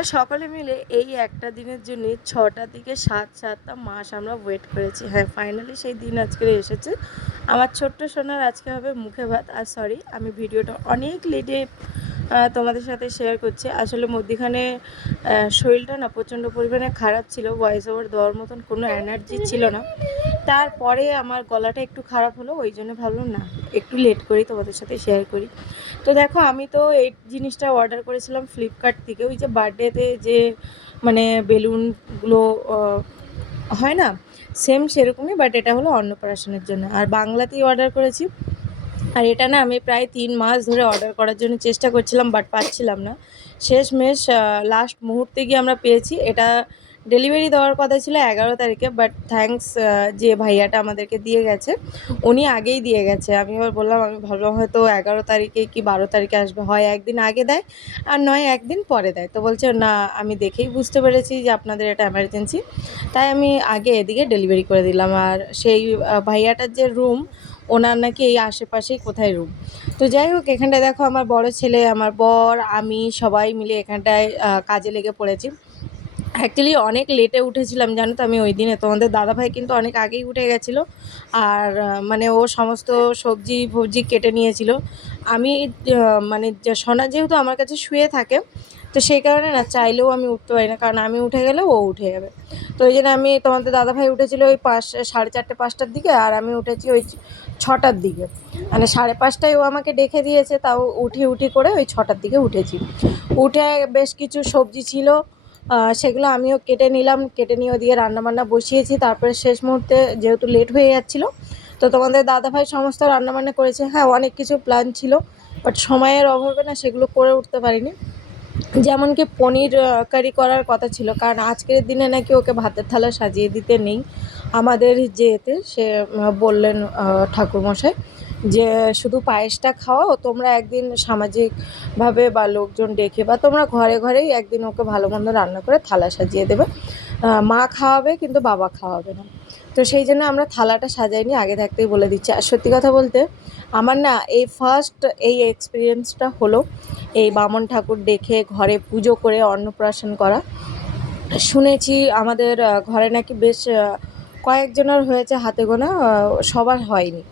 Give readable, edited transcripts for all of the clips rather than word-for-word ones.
আমরা সকলে মিলে এই একটা দিনের জন্য ৬টা থেকে ৭টা মাস আমরা ওয়েট করেছি। হ্যাঁ, ফাইনালি সেই দিন আজকে এসেছে। আমার ছোট্ট সোনার আজকে হবে মুখে ভাত। আর সরি, আমি ভিডিওটা অনেক লেটে তোমাদের সাথে শেয়ার করছি। আসলে মধ্যিখানে শরীরটা না প্রচণ্ড পরিমাণে খারাপ ছিল, ভয়েস ওভার দেওয়ার মতন কোনো এনার্জি ছিল না। তারপরে আমার গলাটা একটু খারাপ হলো, ওই জন্য ভাবলাম না একটু লেট করি, তোমাদের সাথে শেয়ার করি। তো দেখো, আমি তো এই জিনিসটা অর্ডার করেছিলাম ফ্লিপকার্ট থেকে, ওই যে বার্থডেতে যে মানে বেলুনগুলো হয় না, সেম সেরকমই, বাট এটা হলো অন্নপ্রাশনের জন্য। আর বাংলাতেই অর্ডার করেছি। আর এটা না আমি প্রায় 3 মাস ধরে অর্ডার করার জন্য চেষ্টা করছিলাম, বাট পাচ্ছিলাম না। শেষমেশ লাস্ট মুহূর্তে গিয়ে আমরা পেয়েছি। এটা ডেলিভারি দেওয়ার কথা ছিল 11 তারিখে, বাট থ্যাঙ্কস যে ভাইয়াটা আমাদেরকে দিয়ে গেছে, উনি আগেই দিয়ে গেছে। আমি আবার বললাম, আমি ভাবলাম হয়তো 11 তারিখে কি 12 তারিখে আসবে, হয় একদিন আগে দেয় আর নয় একদিন পরে দেয়। তো বলছে না, আমি দেখেই বুঝতে পেরেছি যে আপনাদের এটা এমার্জেন্সি, তাই আমি আগে এদিকে ডেলিভারি করে দিলাম। আর সেই ভাইয়াটার যে রুম, ওনার নাকি এই আশেপাশেই কোথায় রুম। তো যাই হোক, এখানটায় দেখো আমার বড় ছেলে, আমার বর, আমি সবাই মিলে এখানটায় কাজে লেগে পড়েছি। অ্যাকচুয়ালি অনেক লেটে উঠেছিলাম জানো তো আমি ওই দিনে। তোমাদের দাদাভাই কিন্তু অনেক আগেই উঠে গেছিলো। আর মানে ও সমস্ত সবজি ফবজি কেটে নিয়েছিল। আমি মানে সোনা যেহেতু আমার কাছে শুয়ে থাকে, তো সেই কারণে না চাইলেও আমি উঠতে পারি না, কারণ আমি উঠে গেলে ও উঠে যাবে। তো ওই জন্য আমি, তোমাদের দাদাভাই উঠেছিল ওই 4:30 5টার দিকে, আর আমি উঠেছি ওই 6টার দিকে। মানে 5:30টায় ও আমাকে ডেকে দিয়েছে, তাও উঠি করে ওই 6টার দিকে উঠেছি। উঠে বেশ কিছু সবজি ছিল, সেগুলো আমিও কেটে নিলাম। কেটে নিয়ে ওদিকে রান্নাবান্না বসিয়েছি। তারপরে শেষ মুহূর্তে যেহেতু লেট হয়ে যাচ্ছিলো, তো তোমাদের দাদাভাই সমস্ত রান্নাবান্না করেছে। হ্যাঁ, অনেক কিছু প্ল্যান ছিল, বাট সময়ের অভাবে না সেগুলো করে উঠতে পারিনি। যেমন কি পনির কারি করার কথা ছিল, কারণ আজকের দিনে নাকি ওকে ভাতের থালা সাজিয়ে দিতে নেই আমাদের যে এতে, সে বললেন ঠাকুরমশাই যে শুধু পায়েসটা খাওয়াও তোমরা, একদিন সামাজিকভাবে বা লোকজন ডেকে বা তোমরা ঘরে ঘরেই একদিন ওকে ভালো মন্দ রান্না করে থালা সাজিয়ে দেবে। মা খাওয়াবে কিন্তু বাবা খাওয়াবে না। তো সেই জন্য আমরা থালাটা সাজাইনি, আগে থাকতেই বলে দিচ্ছি। আর সত্যি কথা বলতে, আমার না এই ফার্স্ট এই এক্সপিরিয়েন্সটা হলো এই বামন ঠাকুর ডেকে ঘরে পুজো করে অন্নপ্রাশন করা। শুনেছি আমাদের ঘরে নাকি বেশ কয়েকজনের হয়েছে, হাতে গোনা, সবার হয়নি।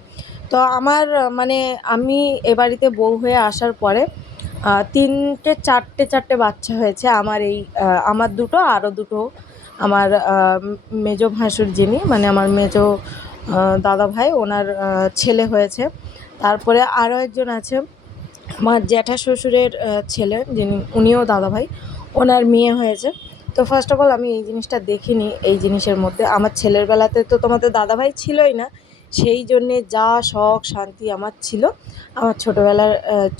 তো আমার মানে আমি এ বাড়িতে বউ হয়ে আসার পরে 3টে 4টে বাচ্চা হয়েছে আমার। এই আমার দুটো, আরও দুটো আমার মেজো ভাসুর যিনি, মানে আমার মেজো দাদাভাই, ওনার ছেলে হয়েছে। তারপরে আরও একজন আছে আমার জ্যাঠা শ্বশুরের ছেলে, যিনি উনিও দাদাভাই, ওনার মেয়ে হয়েছে। তো ফার্স্ট অফ অল আমি এই জিনিসটা দেখিনি। এই জিনিসের মধ্যে আমার ছেলের বেলাতে তো তোমাদের দাদাভাই ছিলই না, সেই জন্যে যা শখ শান্তি আমার ছিল, আমার ছোটোবেলার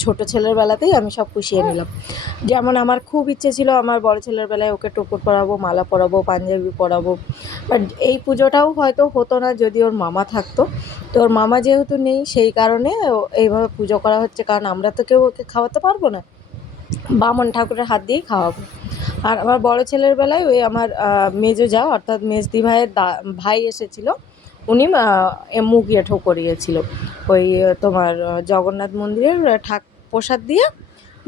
ছোটো ছেলের বেলাতেই আমি সব পুষিয়ে নিলাম। যেমন আমার খুব ইচ্ছে ছিল আমার বড় ছেলের বেলায় ওকে টোপর পরাবো, মালা পরাবো, পাঞ্জাবি পরাবো, বাট এই পুজোটাও হয়তো হতো না যদি ওর মামা থাকতো। তো ওর মামা যেহেতু নেই, সেই কারণে এইভাবে পুজো করা হচ্ছে, কারণ আমরা তো কেউ ওকে খাওয়াতে পারবো না, বামন ঠাকুরের হাত দিয়েই খাওয়াবো। আর আমার বড় ছেলের বেলায় ওই আমার মেজো যা, অর্থাৎ মেজদি ভাইয়ের ভাই এসেছিলো, উনি মুখ এঁঠো করিয়েছিল ওই তোমার জগন্নাথ মন্দিরের প্রসাদ দিয়ে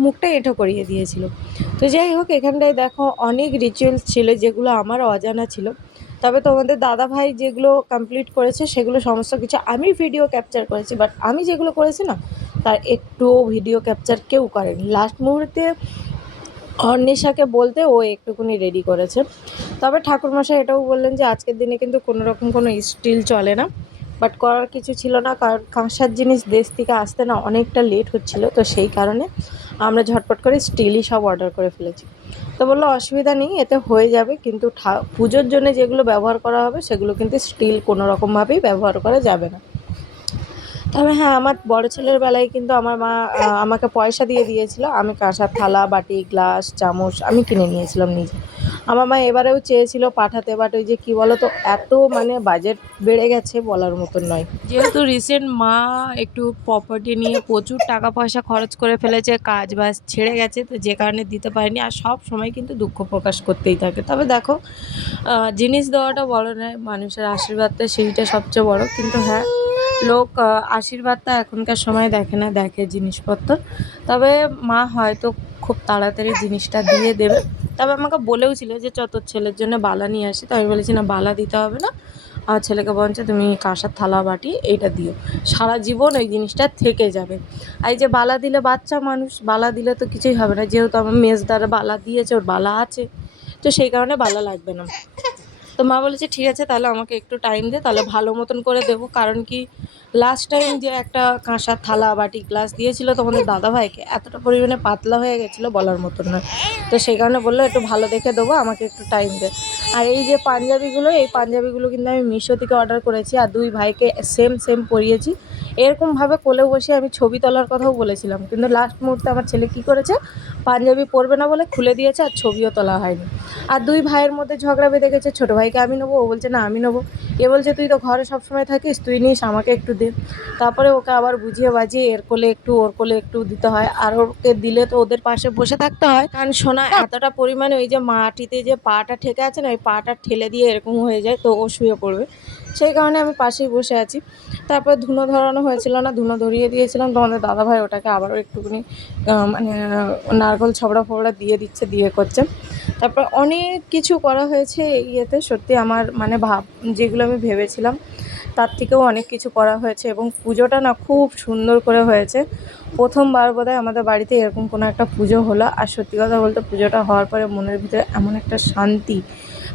মুখটা এঁঠো করিয়ে দিয়েছিল। তো যাই হোক, এখানটায় দেখো অনেক রিচুয়ালস ছিল যেগুলো আমার অজানা ছিল। তবে তোমাদের দাদাভাই যেগুলো কমপ্লিট করেছে সেগুলো সমস্ত কিছু আমি ভিডিও ক্যাপচার করেছি, বাট আমি যেগুলো করেছি না, তার একটুও ভিডিও ক্যাপচার কেউ করেনি। লাস্ট মুহূর্তে অর্নিশাকে বলতে ও একটুকুনি রেডি করেছে। তবে ঠাকুরমশাই এটাও বললেন যে আজকের দিনে কিন্তু কোনো রকম কোনো স্টিল চলে না, বাট করার কিছু ছিল না, কারণ কাঁসার জিনিস দেশ থেকে আসতে না অনেকটা লেট হচ্ছিলো। তো সেই কারণে আমরা ঝটপট করে স্টিলই সব অর্ডার করে ফেলেছি। তো বললো অসুবিধা নেই, এতে হয়ে যাবে, কিন্তু পুজোর জন্য যেগুলো ব্যবহার করা হবে সেগুলো কিন্তু স্টিল কোনো রকমভাবেই ব্যবহার করা যাবে না। তবে হ্যাঁ, আমার বড় ছেলের বেলায় কিন্তু আমার মা আমাকে পয়সা দিয়ে দিয়েছিল, আমি কাঁসার থালা, বাটি, গ্লাস, চামচ আমি কিনে নিয়েছিলাম নিজে। আমার মা এবারেও চেয়েছিল পাঠাতে, বাট ওই যে কী বলো তো, এত মানে বাজেট বেড়ে গেছে বলার মতন নয়। যেহেতু রিসেন্ট মা একটু প্রপার্টি নিয়ে প্রচুর টাকা পয়সা খরচ করে ফেলেছে, কাজ বাজ ছেড়ে গেছে, তো যে কারণে দিতে পারিনি। আর সব সময় কিন্তু দুঃখ প্রকাশ করতেই থাকে। তবে দেখো, জিনিস দেওয়াটা বড় নয়, মানুষের আশীর্বাদটা সেইটা সবচেয়ে বড়। কিন্তু হ্যাঁ, লোক আশীর্বাদটা এখনকার সময় দেখে না, দেখে জিনিসপত্র। তবে মা হয়তো খুব তাড়াতাড়ি জিনিসটা দিয়ে দেবে, তবে আমাকে বলেও ছিল যে তোর ছেলের জন্য বালা নিয়ে আসি, তো আমি বলেছি না বালা দিতে হবে না, আর ছেলেকে বলছে তুমি কাঁসার থালা বাটি এইটা দিও, সারা জীবন ওই জিনিসটা থেকে যাবে। আর এই যে বালা দিলে বাচ্চা মানুষ, বালা দিলে তো কিছুই হবে না, যেহেতু আমার মেজদার বালা দিয়েছে, ওর বালা আছে, তো সেই কারণে বালা লাগবে না। তো মা বলেছে ঠিক আছে তাহলে আমাকে একটু টাইম দে, তাহলে ভালো মতন করে দেবো। কারণ কি লাস্ট টাইম যে একটা কাঁসার থালা বাটি গ্লাস দিয়েছিল তোমাদের দাদাভাইকে, এতটা পরিমাণে পাতলা হয়ে গেছিলো বলার মতন না। তো সেই কারণে বললো একটু ভালো দেখে দেবো, আমাকে একটু টাইম দে। আর এই যে পাঞ্জাবিগুলো, এই পাঞ্জাবিগুলো কিন্তু আমি মিশো থেকে অর্ডার করেছি, আর দুই ভাইকে সেম সেম পরিয়েছি। এরকমভাবে কোলে বসে আমি ছবি তোলার কথাও বলেছিলাম, কিন্তু লাস্ট মুহূর্তে আমার ছেলে কী করেছে, পাঞ্জাবি পরবে না বলে খুলে দিয়েছে, আর ছবিও তোলা হয়নি। আর দুই ভাইয়ের মধ্যে ঝগড়া বেঁধে গেছে, ছোটো ভাইকে আমি নেবো, ও বলছে না আমি নেবো, এ বলছে তুই তো ঘরে সবসময় থাকিস, তুই নিস, আমাকে একটু দে। তারপরে ওকে আবার বুঝিয়ে বাজিয়ে এর কোলে একটু ওর কোলে একটু দিতে হয়, আর ওকে দিলে তো ওদের পাশে বসে থাকতে হয়, কারণ সোনা এতটা পরিমাণে ওই যে মাটিতে যে পাটা ঠেকে আছে না, ওই পাটা ঠেলে দিয়ে এরকম হয়ে যায়, তো ও শুয়ে পড়বে, সেই কারণে আমি পাশেই বসে আছি। তারপর ধুনো ধরানো হয়েছিল না, ধুনো ধরিয়ে দিয়েছিলাম, তোমাদের দাদাভাই ওটাকে আবারও একটুখানি মানে নারকেল ছবড়া ফবড়া দিয়ে দিচ্ছে, দিয়ে করছে। তারপর অনেক কিছু করা হয়েছে এই ইয়েতে, সত্যি আমার মানে যেগুলো আমি ভেবেছিলাম তার থেকেও অনেক কিছু করা হয়েছে, এবং পুজোটা না খুব সুন্দর করে হয়েছে। প্রথমবার বোধহয় আমাদের বাড়িতে এরকম কোনো একটা পুজো হলো, আর সত্যি কথা বলতে পুজোটা হওয়ার পরে মনের ভিতরে এমন একটা শান্তি,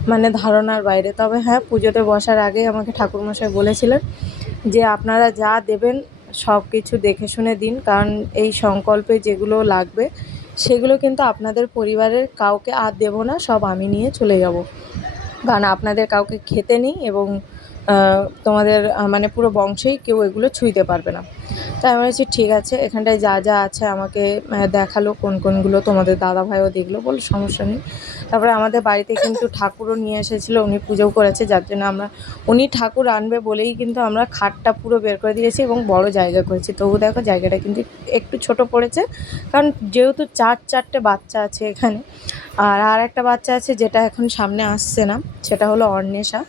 মানে ধারণার বাইরে। তবে হ্যাঁ, পুজোতে বসার আগে আমাকে ঠাকুরমশাই বলেছিলেন যে আপনারা যা দেবেন সব কিছু দেখে শুনে দিন, কারণ এই সংকল্পে যেগুলো লাগবে সেগুলো কিন্তু আপনাদের পরিবারের কাউকে আর দেবো না, সব আমি নিয়ে চলে যাব, কারণ আপনাদের কাউকে খেতে নেই, এবং তোমাদের মানে পুরো বংশেই কেউ এগুলো ছুঁইতে পারবে না। তাই আমি বলেছি ঠিক আছে, এখানটায় যা যা আছে আমাকে দেখালো, কোন কোনগুলো তোমাদের দাদাভাইও দেখলো, বলে সমস্যা নেই। তারপরে আমাদের বাড়িতে কিন্তু ঠাকুরও নিয়ে এসেছিলো, উনি পুজোও করেছে, যার জন্য উনি ঠাকুর আনবে বলেই কিন্তু আমরা খাটটা পুরো বের করে দিয়েছি এবং বড় জায়গা করেছি। তবু দেখো জায়গাটা কিন্তু একটু ছোট পড়েছে, কারণ যেহেতু চারটে বাচ্চা আছে এখানে, আর একটা বাচ্চা আছে যেটা এখন সামনে আসছে না, সেটা হলো অর্ণেশা।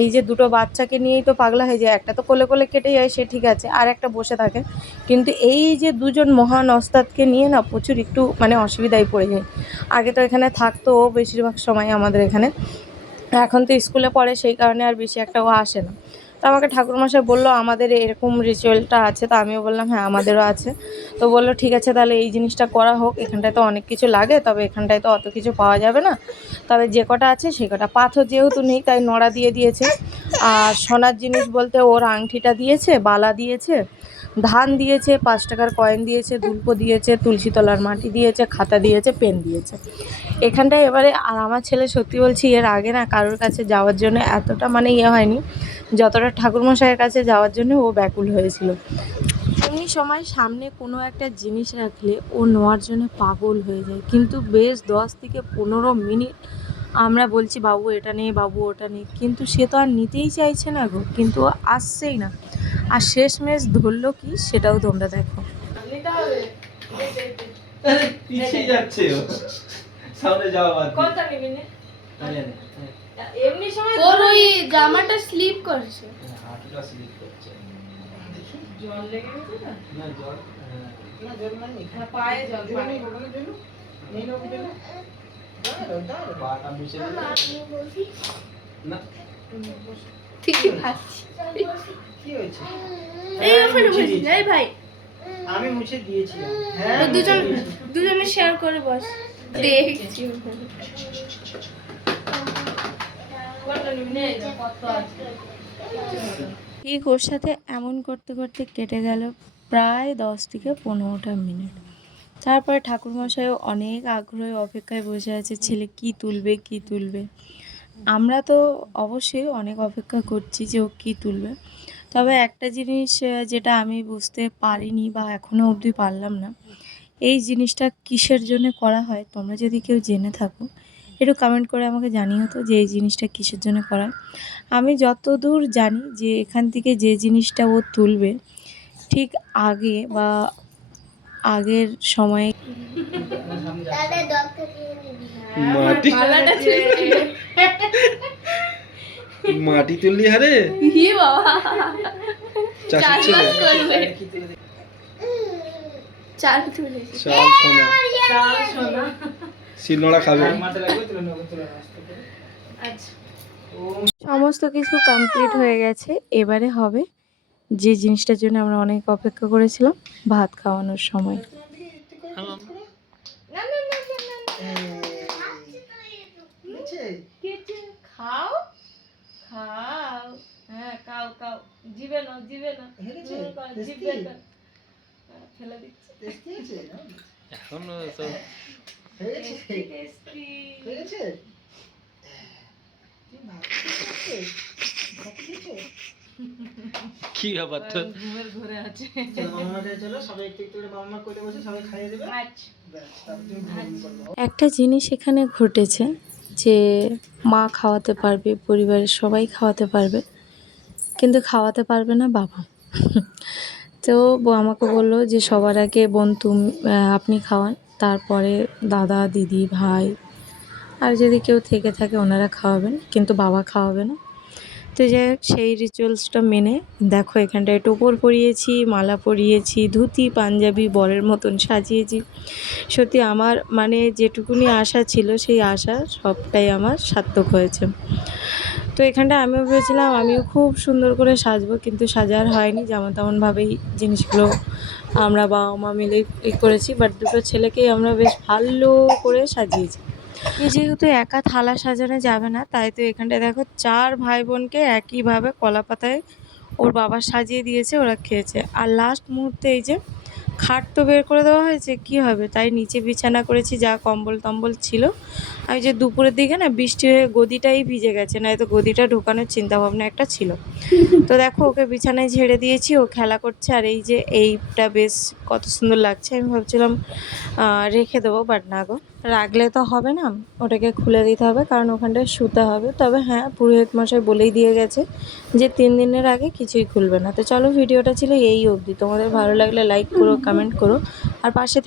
এই যে দুটো বাচ্চাকে নিয়েই তো পাগলা হয়ে যায়, একটা তো কোলে কোলে কেটে যায় সে ঠিক আছে, আর একটা বসে থাকে, কিন্তু এই যে দুজন মহান ওস্তাদকে নিয়ে না প্রচুর একটু মানে অসুবিধায় পড়ে যায়। আগে তো এখানে থাকতো ও বেশিরভাগ সময় আমাদের এখানে, এখন তো স্কুলে পড়ে, সেই কারণে আর বেশি একটা ও আসে না। তো আমাকে ঠাকুরমশাই বললো আমাদের এরকম রিচুয়ালটা আছে, তো আমিও বললাম হ্যাঁ আমাদেরও আছে। তো বললো ঠিক আছে তাহলে এই জিনিসটা করা হোক, এখানটায় তো অনেক কিছু লাগে, তবে এখানটায় তো অত কিছু পাওয়া যাবে না, তবে যে কটা আছে সে কটা, পাথর যেহেতু নেই তাই নড়া দিয়ে দিয়েছে। আর সোনার জিনিস বলতে ওর আংটিটা দিয়েছে, বালা দিয়েছে, ধান দিয়েছে, 5 টাকার কয়েন দিয়েছে, দুল্পো দিয়েছে, তুলসী তলার মাটি দিয়েছে, খাতা দিয়েছে, পেন দিয়েছে এখানটায়। এবারে আর আমার ছেলে সত্যি বলছি এর আগে না কারোর কাছে যাওয়ার জন্য এতটা মানে হয়নি, যতটা ঠাকুরমশাইয়ের কাছে যাওয়ার জন্য ও ব্যাকুল হয়েছিল। এমনি সময় সামনে কোনো একটা জিনিস রাখলে ও নেওয়ার জন্য পাগল হয়ে যায়, কিন্তু বেশ 10 থেকে 15 মিনিট আমরা বলছি বাবু এটা নেই, বাবু ওটা নেই, কিন্তু সে তো আর নিতেই চাইছে না গো, কিন্তু ও আসছেই না। আর শেষমেশ ধরলো কি সেটাও তোমরা দেখো। পিছিয়ে যাচ্ছে ও, সামনে যাওয়া বাদ দিয়ে। কোনটা নিবি নে? এমনি সময় ওর ওই জামাটা স্লিপ করছে, হাঁটুটা স্লিপ করছে। জল লেগে গেছে না? না জল, না জল নাই, হ্যাঁ, পায়ে জল, পায়ে। ওখানে জল নেই, না ওখানে জল দাঁড়াও। পাটা মিশে যাবে। না ঠিকই খাচ্ছি। কি হয়েছে? এই ওখানে বসে যাই ভাই, আমি মুছে দিয়েছি। হ্যাঁ দুজনে শেয়ার করে বস, দেখছি। কোনটা নিবি নে? কত আছে? ঠিক ওর সাথে এমন করতে করতে কেটে গেল প্রায় 10 থেকে 15টা মিনিট। তারপরে ঠাকুরমশাইও অনেক আগ্রহে অপেক্ষায় বসে আছে, ছেলে কি তুলবে কি তুলবে। আমরা তো অবশ্যই অনেক অপেক্ষা করছি যে ও কী তুলবে। তবে একটা জিনিস যেটা আমি বুঝতে পারিনি বা এখনও অবধি পারলাম না, এই জিনিসটা কিসের জন্য করা হয়, তোমরা যদি কেউ জেনে থাকো একটু কমেন্ট করে আমাকে জানিও তো যে এই জিনিসটা কিসের জন্য করা হয়। আমি যতদূর জানি যে এখান থেকে যে জিনিসটা ও তুলবে ঠিক আগে বা আগের সময়ে মাটি মাটি তুললি হারে হি বাবা, চাষি ছেলে চাল তুলেছি। চাল সোনা চাল সোনা শিলনোড়া খাবে। মাথা লাগবে, তুলে নেবো, তুলে নেবো আস্তে করে। আচ্ছা সমস্ত কিছু কমপ্লিট হয়ে গেছে। এবারে হবে যে জিনিসটার জন্য আমরা অনেক অপেক্ষা করেছিলাম, ভাত খাওয়ানোর সময়। না না না না না নিচে কেটে খাও খাও, হ্যাঁ খাও খাও, জিবে না জিবে না, হেরেছে? জিবে না, ফেলে দিচ্ছি। টেস্টি আছে না? এখন সব হয়েছে? টেস্টি। হয়েছে? তুমি ভাত খেয়েছো? ভাত খেয়েছো? কি ব্যাপার তো? ঘুমের ঘরে আছে। চলো মামার কাছে চলো, সবাই একটু একটু করে মামা কোলে বসে সবাই খাইয়ে দেবে। আচ্ছা ব্যাস, তারপর তুমি ঘুমিয়ে পড়বে। একটা জিনিস এখানে ঘটেছে যে মা খাওয়াতে পারবে, পরিবারের সবাই খাওয়াতে পারবে, কিন্তু খাওয়াতে পারবে না বাবা। তো আমাকে বললো যে সবার আগে বোন আপনি খাওয়ান, তারপরে দাদা দিদি ভাই আর যদি কেউ থেকে থাকে ওনারা খাওয়াবেন, কিন্তু বাবা খাওয়াবে না। তো যাই হোক, সেই রিচুয়ালসটা মেনে দেখো এখানটায় টোপর পরিয়েছি, মালা পরিয়েছি, ধুতি পাঞ্জাবি বরের মতন সাজিয়েছি। সত্যি আমার মানে যেটুকুনি আশা ছিল সেই আশা সবটাই আমার সার্থক হয়েছে। তো এখানটায় আমিও ভেবেছিলাম আমিও খুব সুন্দর করে সাজবো, কিন্তু সাজার হয়নি, যেমন তেমনভাবেই জিনিসগুলো আমরা বাবা মা মিলে করেছি। বাট দুটো ছেলেকেই আমরা বেশ ভালো করে সাজিয়েছি। যেহেতু একা থালা সাজানো যাবে না, তাই তো এখানটায় দেখো 4 ভাই বোনকে একইভাবে কলা পাতায় ওর বাবা সাজিয়ে দিয়েছে, ওরা খেয়েছে। আর লাস্ট মুহূর্তে এই যে খাট তো বের করে দেওয়া হয়েছে, কি হবে, তাই নিচে বিছানা করেছি, যা কম্বল টম্বল ছিল। আর যে দুপুরের দিকে না বৃষ্টি হয়ে গদিটাই ভিজে গেছে, না তো গদিটা ঢোকানোর চিন্তাভাবনা একটা ছিল। তো দেখো ওকে বিছানায় ঝেড়ে দিয়েছি, ও খেলা করছে। আর এই যে এইটা বেশ কত সুন্দর লাগছে, আমি ভাবছিলাম রেখে দেবো, বাট না গো, রাখলে তো হবে না, ওটাকে খুলে দিতে হবে, কারণ ওখানটায় শুতে হবে। তবে হ্যাঁ, পুরোহিত মশাই বলেই দিয়ে গেছে যে 3 দিনের আগে কিছুই খুলবে না। তো চলো, ভিডিওটা ছিল এই অবধি। তোমাদের ভালো লাগলে লাইক করো, কমেন্ট করো, আর পাশে